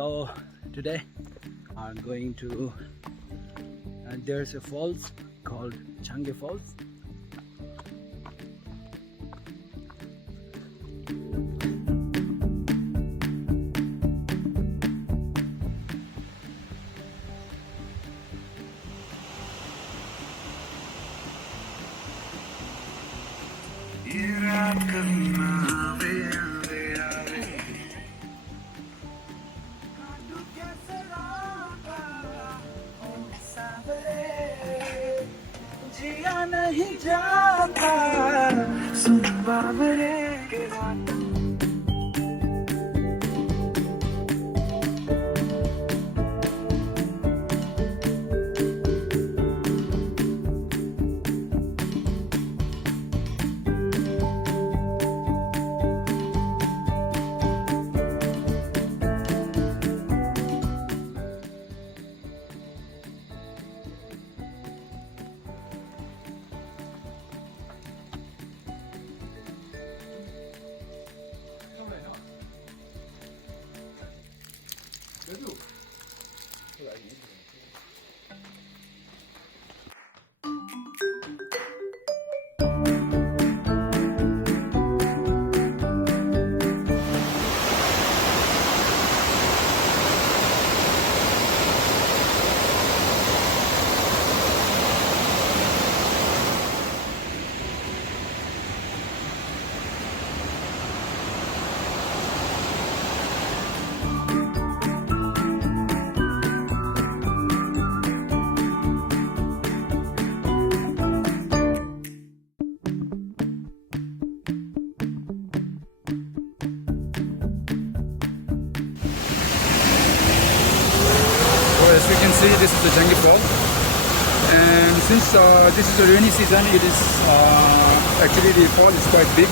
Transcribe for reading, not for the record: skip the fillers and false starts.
So today I'm going to there's a falls called Chhangye Falls. जिया नहीं जाता सुन बाबरे के as we can see, this is the Chhangye Fall, and since this is a rainy season, it is actually the fall is quite big.